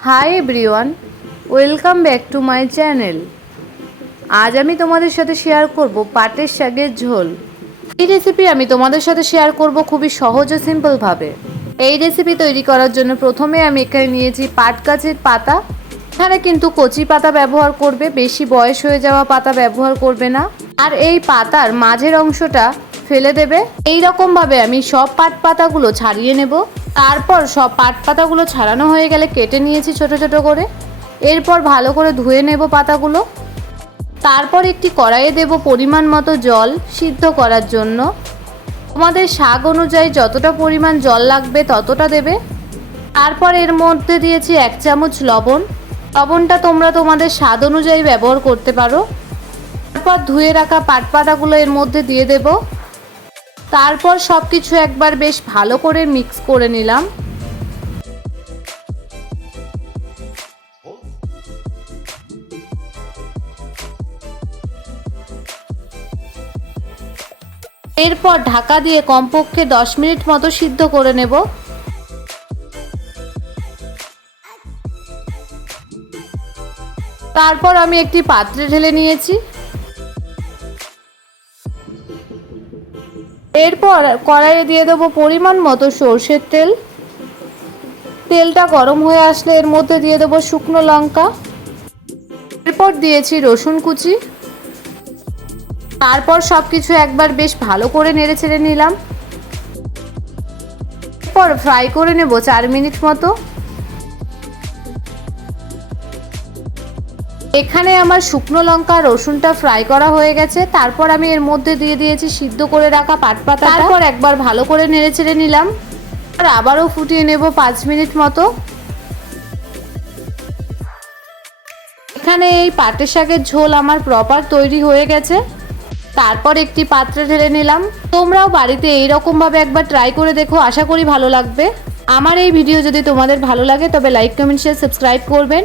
Hi everyone, welcome back to my channel. আজ আমি তোমাদের সাথে শেয়ার করব পাটের শাকের ঝোল। এই রেসিপি আমি তোমাদের সাথে শেয়ার করব খুবই সহজ ও সিম্পলভাবে। এই রেসিপি তৈরি করার জন্য প্রথমে আমি এখানে নিয়েছি পাট গাছের পাতা। এখানে কিন্তু কচি পাতা ব্যবহার করবে, বেশি বয়স হয়ে যাওয়া পাতা ব্যবহার করবে না। আর এই পাতার মাঝের অংশটা ফেলে দেবে। এই রকমভাবে আমি সব পাট পাতাগুলো ছাড়িয়ে নেব। তারপর সব পাট পাতাগুলো ছাড়ানো হয়ে গেলে কেটে নিয়েছি ছোট ছোট করে। এরপর ভালো করে ধুয়ে নেব পাতাগুলো। তারপর একটি কড়াইয়ে দেব পরিমাণ মতো জল সিদ্ধ করার জন্য। তোমাদের শাক অনুযায়ী যতটা পরিমাণ জল লাগবে ততটা দেবে। তারপর এর মধ্যে দিয়েছি 1 চামচ লবণ। লবণটা তোমরা তোমাদের স্বাদ অনুযায়ী ব্যবহার করতে পারো। তারপর ধুয়ে রাখা পাট পাতাগুলো এর মধ্যে দিয়ে দেব। তারপর সব কিছু একবার বেশ ভালো করে মিক্স করে নিলাম। এরপর ঢাকা দিয়ে কমপক্ষে 10 মিনিট মতো সিদ্ধ করে নেব। তারপর আমি একটি পাত্রে ঢেলে নিয়েছি। এরপর কড়াইয়ে দিয়ে দেবো পরিমাণ মতো সর্ষের তেল। তেলটা গরম হয়ে আসলে এর মধ্যে দিয়ে দেবো শুকনো লঙ্কা। এরপর দিয়েছি রসুন কুচি। তারপর সব কিছু একবার বেশ ভালো করে নেড়ে চেড়ে নিলাম। এরপর ফ্রাই করে নেব 4 মিনিট মতো। এখানে আমার শুকনো লঙ্কা রসুনটা ফ্রাই করা হয়ে গেছে। তারপর আমি এর মধ্যে দিয়ে দিয়েছি সিদ্ধ করে রাখা পাট পাতা। তারপর একবার ভালো করে নেড়ে চেড়ে নিলাম। আর আবারও ফুটিয়ে নেব 5 মিনিট মতো। এখানে এই পাটের শাকের ঝোল আমার প্রপার তৈরি হয়ে গেছে। তারপর একটি পাত্রে ঢেলে নিলাম। তোমরাও বাড়িতে এইরকম ভাবে একবার ট্রাই করে দেখো, আশা করি ভালো লাগবে। আমার এই ভিডিও যদি তোমাদের ভালো লাগে তবে লাইক, কমেন্ট, শেয়ার, সাবস্ক্রাইব করবেন।